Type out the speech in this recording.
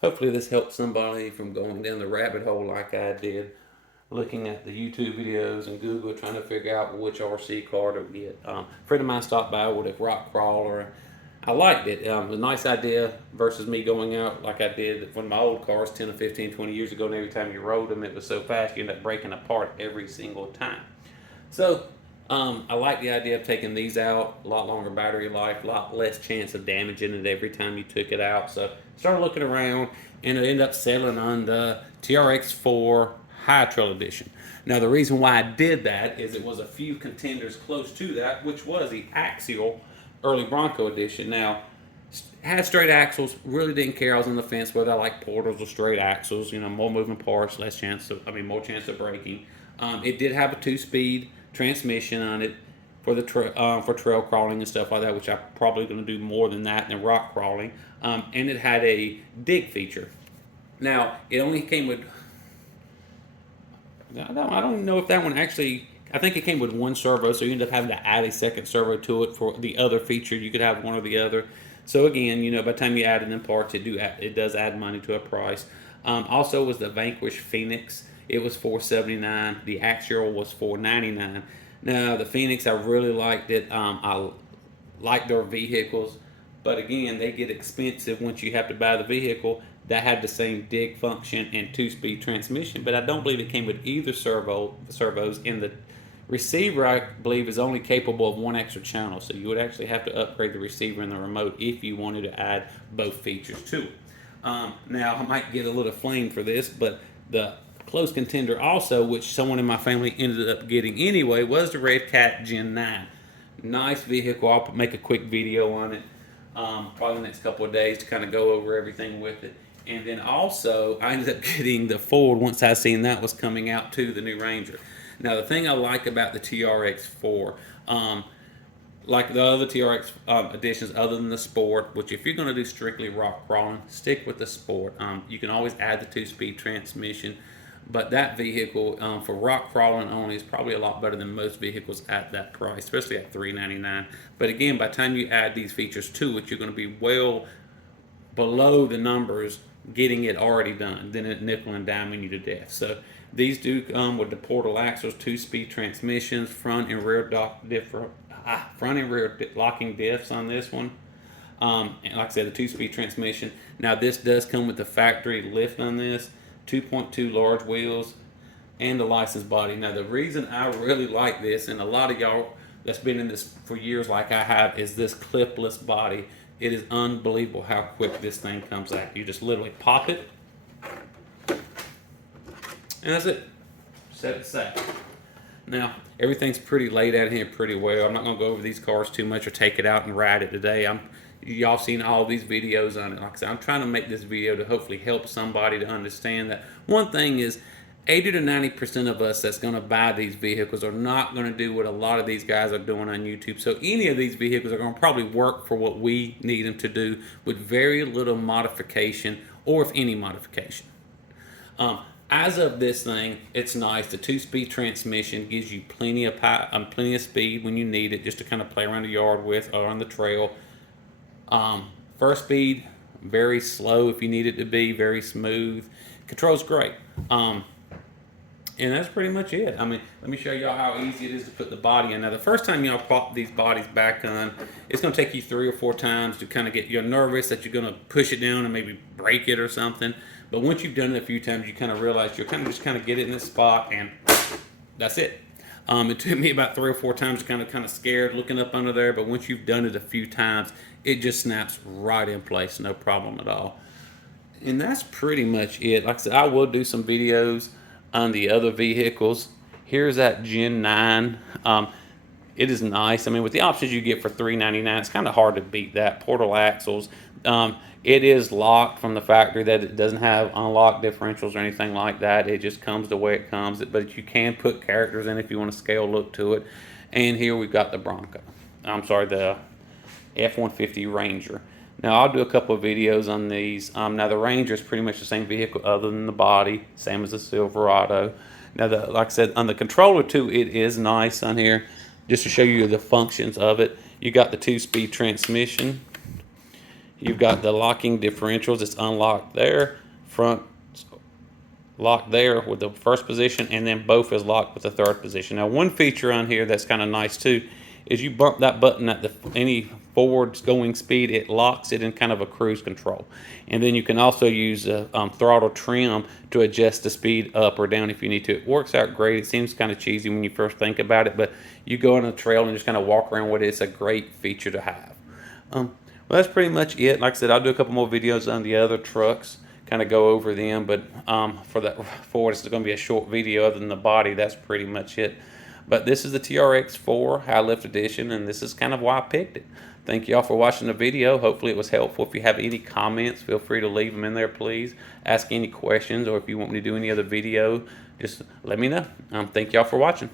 Hopefully this helps somebody from going down the rabbit hole like I did, looking at the YouTube videos and Google trying to figure out which RC car to get. A friend of mine stopped by with a rock crawler. I liked it. It was a nice idea versus me going out like I did when my old cars 10 or 15, 20 years ago, and every time you rode them, it was so fast you end up breaking apart every single time. So I like the idea of taking these out. A lot longer battery life, a lot less chance of damaging it every time you took it out. So started looking around, and it ended up settling on the TRX4 High Trail Edition. Now the reason why I did that is it was a few contenders close to that, which was the Axial Early Bronco Edition. Now had straight axles, really didn't care. I was on the fence whether I like portals or straight axles. You know, more moving parts, less chance of, more chance of breaking. It did have a 2-speed transmission on it for the for trail crawling and stuff like that, which I'm probably going to do more than that than rock crawling. And it had a dig feature. Now it only came with. I don't know if that one actually. I think it came with one servo, so you end up having to add a second servo to it for the other feature. You could have one or the other. So again, you know, by the time you add it in parts, it does add money to a price. Also was the Vanquish pheonix. It was $479. The Axial was $499. Now the pheonix, I really liked it. I like their vehicles, but again, they get expensive once you have to buy the vehicle. That had the same dig function and 2-speed transmission, but I don't believe it came with either servos. In the receiver, I believe, is only capable of one extra channel, so you would actually have to upgrade the receiver and the remote if you wanted to add both features to it. Now, I might get a little flame for this, but the close contender also, which someone in my family ended up getting anyway, was the Redcat Gen 9. Nice vehicle. I'll make a quick video on it probably the next couple of days to kind of go over everything with it. And then also, I ended up getting the Ford once I seen that was coming out to the new Ranger. Now, the thing I like about the TRX4, like the other TRX editions, other than the Sport, which if you're going to do strictly rock crawling, stick with the Sport. You can always add the 2-speed transmission, but that vehicle for rock crawling only is probably a lot better than most vehicles at that price, especially at $399. But again, by the time you add these features to it, you're going to be well below the numbers getting it already done, then it nickel and diming you to death. So these do come with the portal axles, 2-speed transmissions, front and rear locking diffs on this one. And like I said, the 2-speed transmission. Now this does come with the factory lift on this, 2.2 large wheels, and the license body. Now the reason I really like this, and a lot of y'all that's been in this for years like I have, is this clipless body. It is unbelievable how quick this thing comes out. You just literally pop it, and that's it. Set it aside. Now, everything's pretty laid out here pretty well. I'm not going to go over these cars too much or take it out and ride it today. Y'all seen all these videos on it. Like I said, I'm trying to make this video to hopefully help somebody to understand that one thing is 80 to 90% of us that's going to buy these vehicles are not going to do what a lot of these guys are doing on YouTube. So any of these vehicles are going to probably work for what we need them to do with very little modification, or if any modification. As of this thing, it's nice. The 2-speed transmission gives you plenty of speed when you need it, just to kind of play around the yard with or on the trail. First speed, very slow if you need it to be, very smooth. Control's great. And that's pretty much it. I mean, let me show y'all how easy it is to put the body in. Now, the first time y'all pop these bodies back on, it's going to take you 3 or 4 times to kind of you're nervous that you're going to push it down and maybe break it or something. But once you've done it a few times, you kind of realize you'll just get it in this spot, and that's it. It took me about 3 or 4 times to kind of scared looking up under there, but once you've done it a few times, it just snaps right in place, no problem at all. And that's pretty much it. Like I said, I will do some videos on the other vehicles. Here's that Gen 9. It is nice. I mean, with the options you get for $399, it's kind of hard to beat that. Portal axles. It is locked from the factory, that it doesn't have unlocked differentials or anything like that. It just comes the way it comes. But you can put characters in if you want a scale look to it. And here we've got the Bronco. The F-150 Ranger. Now, I'll do a couple of videos on these. Now, the Ranger is pretty much the same vehicle other than the body, same as the Silverado. Now, like I said, on the controller, too, it is nice on here. Just to show you the functions of it, you got the 2-speed transmission. You've got the locking differentials. It's unlocked there, front locked there with the first position, and then both is locked with the third position. Now, one feature on here that's kind of nice too is you bump that button at any forward going speed, it locks it in kind of a cruise control. And then you can also use a throttle trim to adjust the speed up or down if you need to. It works out great. It seems kind of cheesy when you first think about it, but you go on a trail and just kind of walk around with it. It's a great feature to have. Well, that's pretty much it. Like I said, I'll do a couple more videos on the other trucks, kind of go over them, but for that Ford, it's going to be a short video. Other than the body, that's pretty much it. But this is the TRX4 High Lift Edition, and this is kind of why I picked it. Thank you all for watching the video. Hopefully it was helpful. If you have any comments, feel free to leave them in there, please. Ask any questions, or if you want me to do any other video, just let me know. Thank you all for watching.